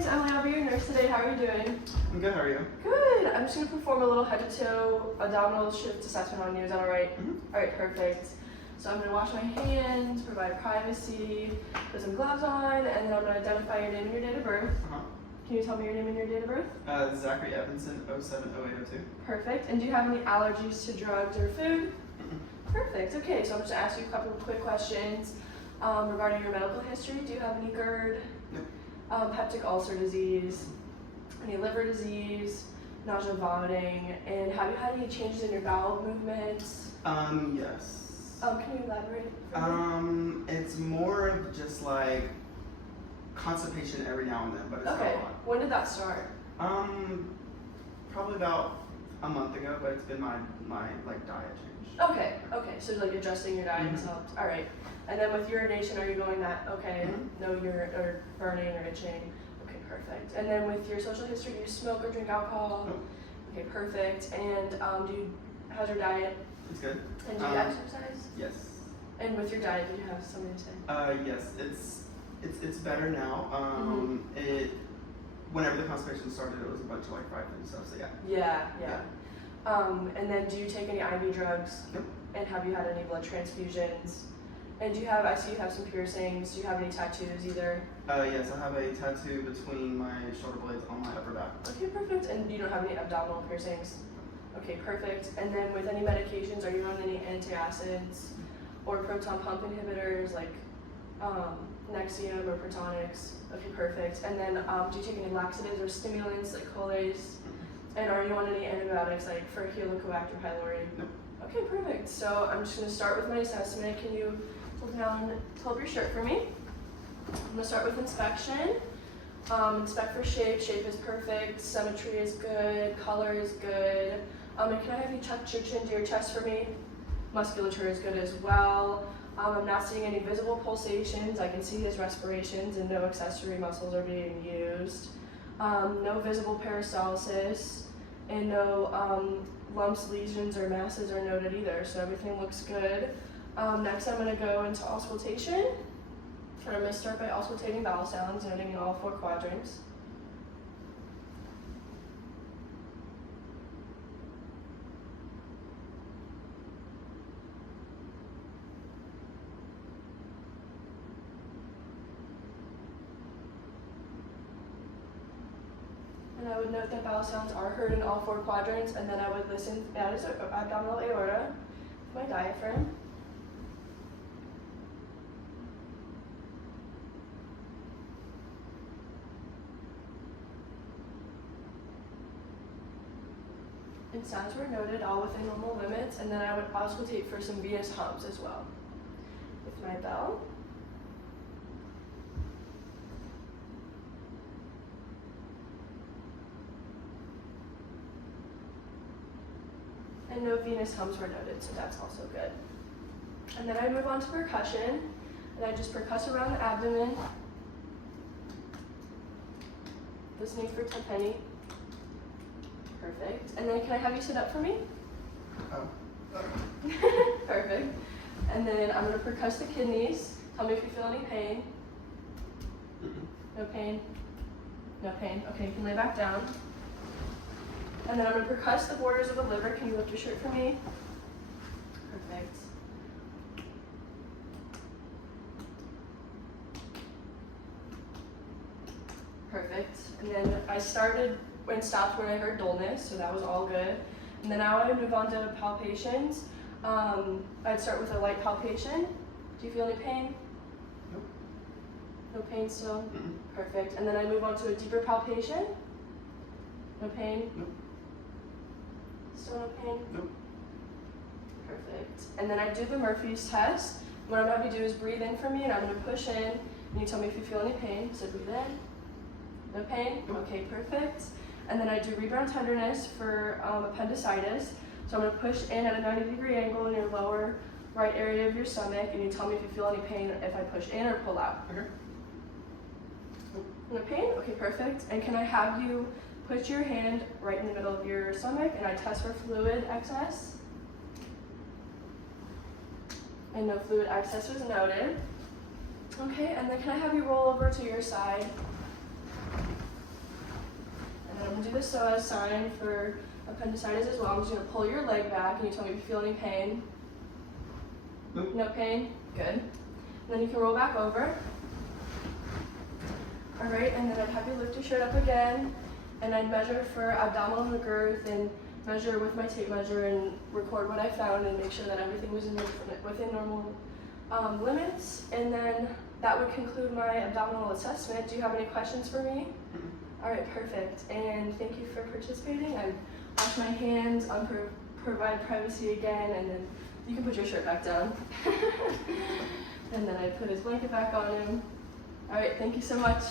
name's Emily. I'll be your nurse today. How are you doing? I'm good, how are you? Good. I'm just going to perform a little head to toe abdominal shift assessment on you. Is that all right? Mm-hmm. All right, perfect. So I'm going to wash my hands, provide privacy, put some gloves on, and then I'm going to identify your name and your date of birth. Can you tell me your name and your date of birth? Zachary Evanson, 070802. Perfect. And do you have any allergies to drugs or food? Mm-mm. Perfect. Okay, so I'm just going to ask you a couple of quick questions regarding your medical history. Do you have any GERD? Nope. Peptic ulcer disease, any liver disease, nausea, vomiting, and have you had any changes in your bowel movements? Yes. Can you elaborate? It's more of just like constipation every now and then, but it's Okay. not a lot. When did that start? Probably about a month ago, but it's been my like diet change. Okay. So like adjusting your diet has helped. All right. And then with urination, are you going that okay? Mm-hmm. No urine or burning or itching. Okay, perfect. And then with your social history, do you smoke or drink alcohol? Nope. Okay, perfect. And how's your diet? It's good. And do you exercise? Yes. And with your diet, did you have something to say? Yes. It's better now. Whenever the constipation started, it was a bunch of like fried food stuff. So yeah. Yeah. And then do you take any IV drugs? Nope. And have you had any blood transfusions? And do you have, I see you have some piercings. Do you have any tattoos either? Yes, I have a tattoo between my shoulder blades on my upper back. Okay, perfect. And you don't have any abdominal piercings? Okay, perfect. And then with any medications, are you on any antacids or proton pump inhibitors like Nexium or Protonix? Okay, perfect. And then do you take any laxatives or stimulants like Colace? And are you on any antibiotics like for Helicobacter pylori? Nope. Okay, perfect. So I'm just going to start with my assessment. Can you pull up your shirt for me? I'm going to start with inspection. Inspect for shape. Shape is perfect. Symmetry is good. Color is good. And can I have you tuck your chin to your chest for me? Musculature is good as well. I'm not seeing any visible pulsations. I can see his respirations and no accessory muscles are being used. No visible peristalsis and no lumps, lesions, or masses are noted either, so everything looks good. Next I'm going to go into auscultation, and I'm going to start by auscultating vowel sounds, noting in all 4 quadrants. And I would note that vowel sounds are heard in all 4 quadrants, and then I would listen, that is abdominal aorta, my diaphragm. And sounds were noted, all within normal limits, and then I would auscultate for some venous hums as well. With my bell. And no venous hums were noted, so that's also good. And then I move on to percussion, and I just percuss around the abdomen, listening for tympani. Perfect. And then can I have you sit up for me? Perfect. And then I'm going to percuss the kidneys. Tell me if you feel any pain. No pain? No pain. Okay, you can lay back down. And then I'm going to percuss the borders of the liver. Can you lift your shirt for me? Perfect. Perfect. And then I started and stopped when I heard dullness, so that was all good. And then now I move on to palpations. I'd start with a light palpation. Do you feel any pain? Nope. No pain still? Mm-mm. Perfect. And then I move on to a deeper palpation. No pain? Nope. Still no pain? Nope. Perfect. And then I do the Murphy's test. What I'm going to have you do is breathe in for me, and I'm going to push in, and you tell me if you feel any pain. So breathe in. No pain? Nope. Okay, perfect. And then I do rebound tenderness for appendicitis. So I'm going to push in at a 90-degree angle in your lower right area of your stomach, and you tell me if you feel any pain if I push in or pull out. Okay. No pain? Okay, perfect. And can I have you put your hand right in the middle of your stomach, and I test for fluid excess? And no fluid excess was noted. Okay, and then can I have you roll over to your side? gonna do the psoas sign for appendicitis as well. I'm just gonna pull your leg back and you tell me if you feel any pain. Nope. No pain? Good. And then you can roll back over. Alright, and then I'd have you lift your shirt up again, and I'd measure for abdominal girth and measure with my tape measure and record what I found and make sure that everything was within normal limits. And then that would conclude my abdominal assessment. Do you have any questions for me? Alright, perfect. And thank you for participating. I wash my hands, provide privacy again, and then you can put your shirt back down. And then I put his blanket back on him. Alright, thank you so much.